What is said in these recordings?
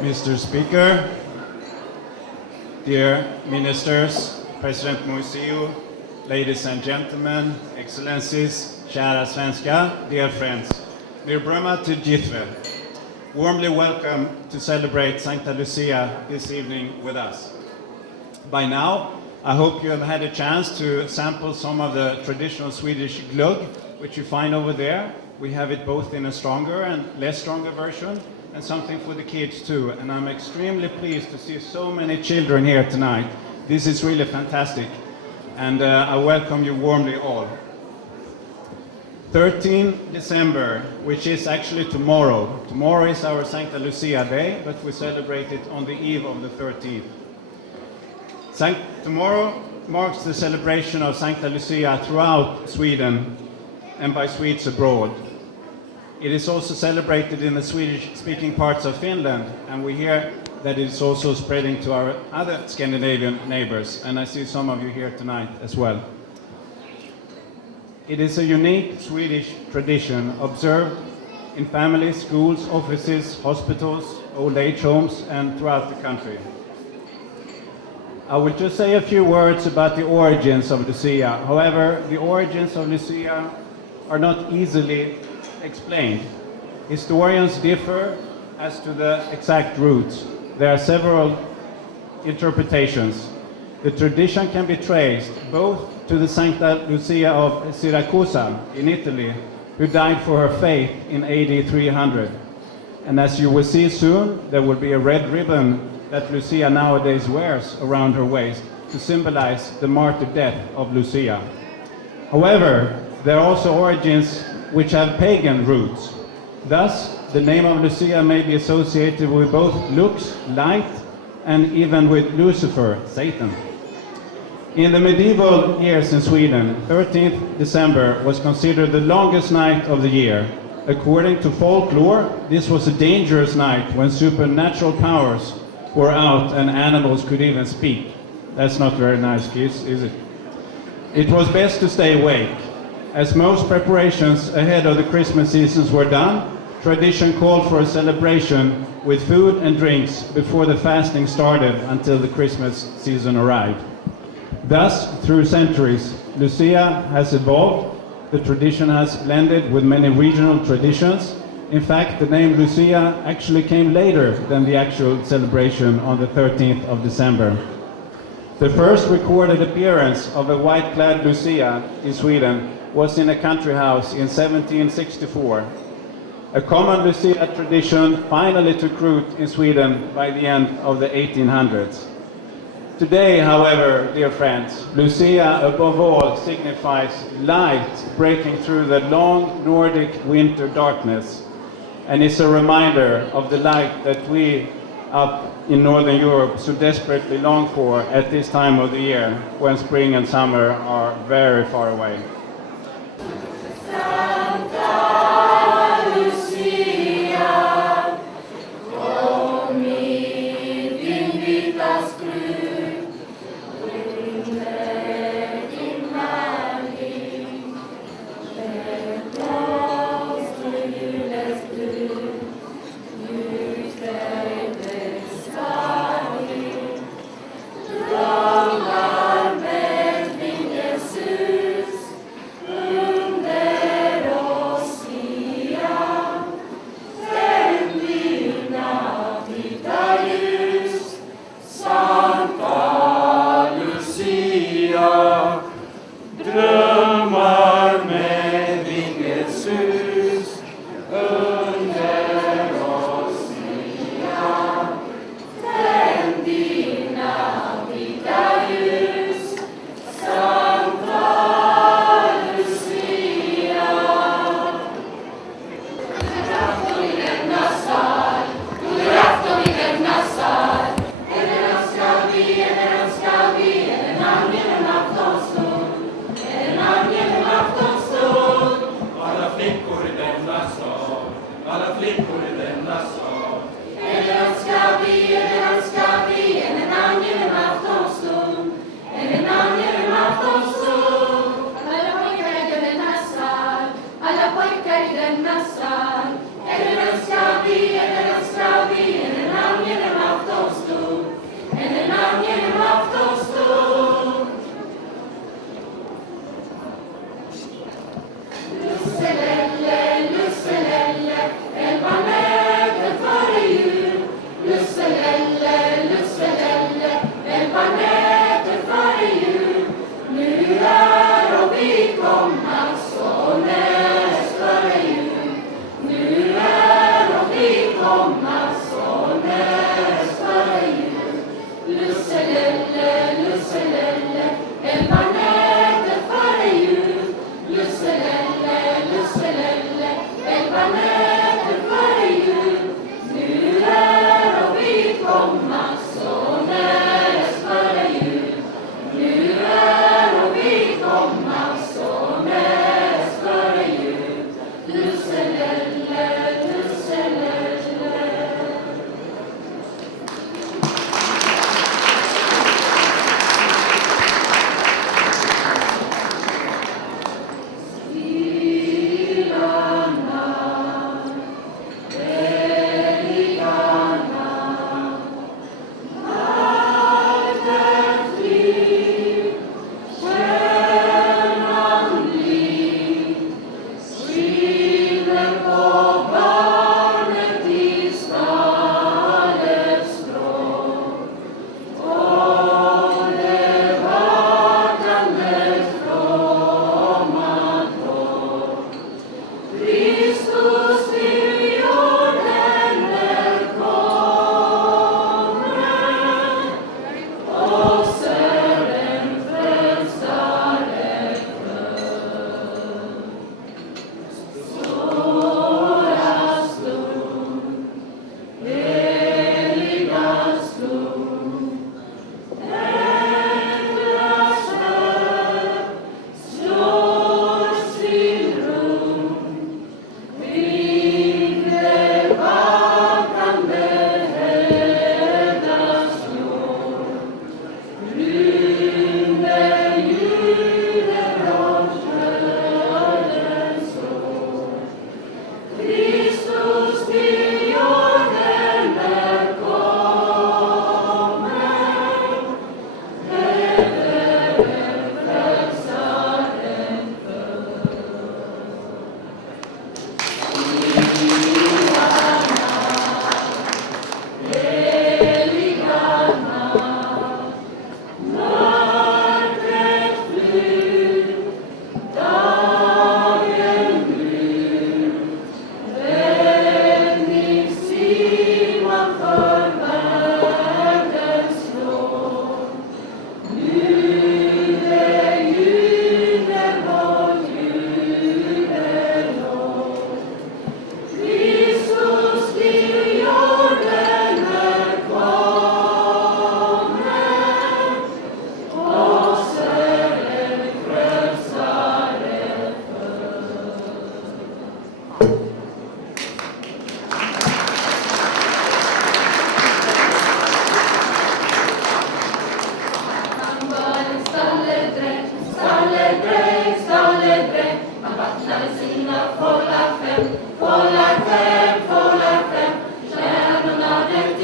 Mr. Speaker, dear ministers, President Moisiu, ladies and gentlemen, excellencies, kära svenska, dear friends, Mirbrama to Jithve. Warmly welcome to celebrate Sancta Lucia this evening with us. By now, I hope you have had a chance to sample some of the traditional Swedish glögg, which you find over there. We have it both in a stronger and less stronger version, and something for the kids too. And I'm extremely pleased to see so many children here tonight. This is really fantastic. And I welcome you warmly all. 13 December, which is actually tomorrow. Tomorrow is our Sancta Lucia Day, but we celebrate it on the eve of the 13th. Tomorrow marks the celebration of Sancta Lucia throughout Sweden and by Swedes abroad. It is also celebrated in the Swedish-speaking parts of Finland, and we hear that it is also spreading to our other Scandinavian neighbors, and I see some of you here tonight as well. It is a unique Swedish tradition observed in families, schools, offices, hospitals, old age homes, and throughout the country. I will just say a few words about the origins of Lucia. However, the origins of Lucia are not easily explained. Historians differ as to the exact roots. There are several interpretations. The tradition can be traced both to the Sancta Lucia of Siracusa in Italy, who died for her faith in AD 300. And as you will see soon, there will be a red ribbon that Lucia nowadays wears around her waist to symbolize the martyr death of Lucia. However, there are also origins which have pagan roots. Thus, the name of Lucia may be associated with both lux, light, and even with Lucifer, Satan. In the medieval years in Sweden, 13th December was considered the longest night of the year. According to folklore, this was a dangerous night when supernatural powers were out and animals could even speak. That's not very nice, kids, is it? It was best to stay awake. As most preparations ahead of the Christmas seasons were done, tradition called for a celebration with food and drinks before the fasting started until the Christmas season arrived. Thus, through centuries, Lucia has evolved. The tradition has blended with many regional traditions. In fact, the name Lucia actually came later than the actual celebration on the 13th of December. The first recorded appearance of a white-clad Lucia in Sweden was in a country house in 1764. A common Lucia tradition finally took root in Sweden by the end of the 1800s. Today, however, dear friends, Lucia above all signifies light breaking through the long Nordic winter darkness, and is a reminder of the light that we up in Northern Europe so desperately long for at this time of the year, when spring and summer are very far away. Om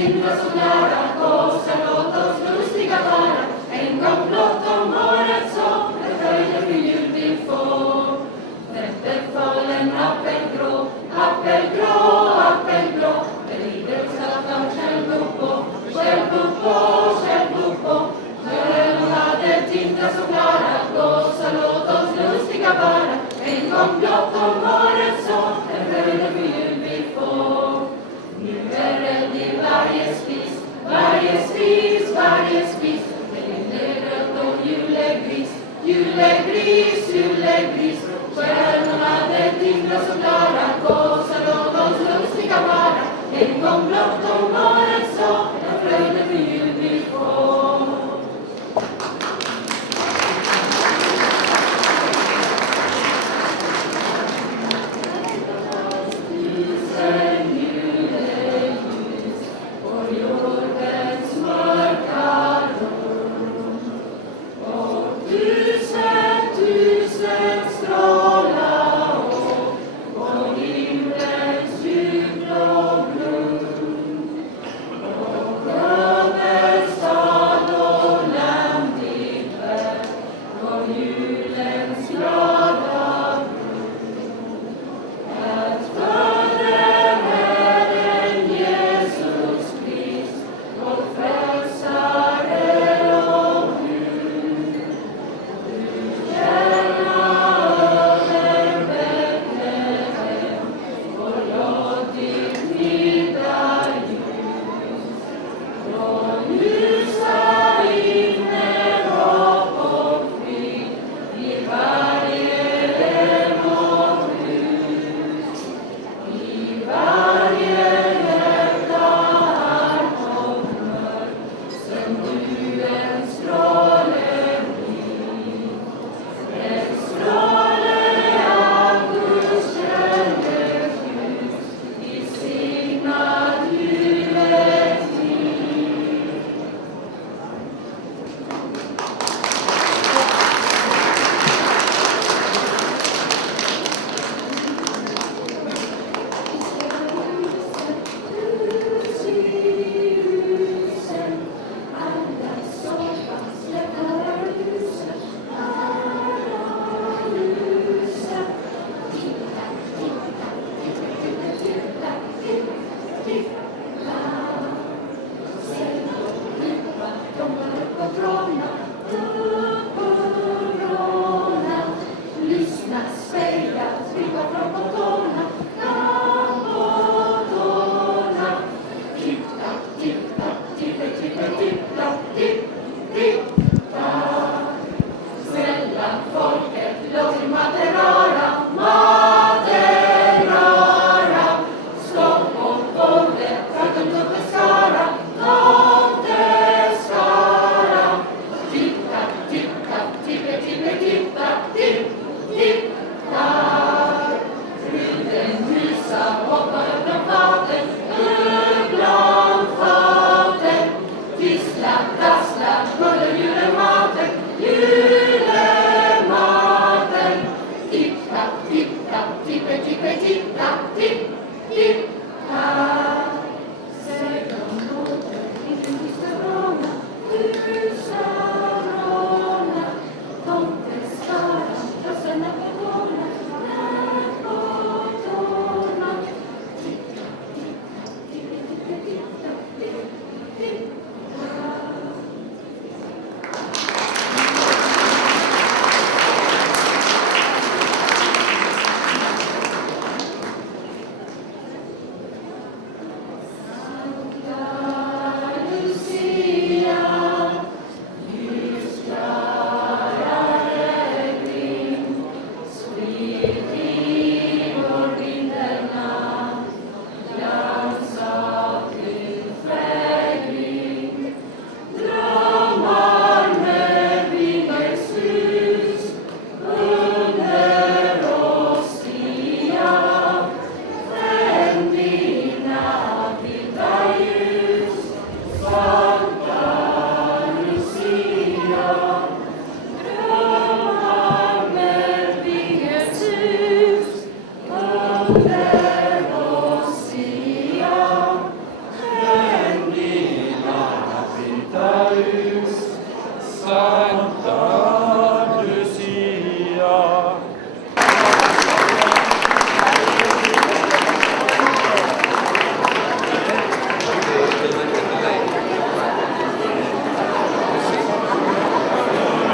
dimma så klara, gossar låt oss lustiga vara. En gång blott om året så, det höjder för jul vi får. Nätterfallen appelgrå, appelgrå, appelgrå. Det lider skrattar själv upp på, själv upp på, själv upp på. Stjärnorna tindrar så klara, gossar låt oss lustiga vara. En gång blott om året så, det höjder för jul vi får. Nu är eld i varje spis, varje spis, varje spis. Det är rött och julegris, julegris, julegris. Stjärnorna tindrar så klara, gossar låt oss lustiga vara. En gång blott om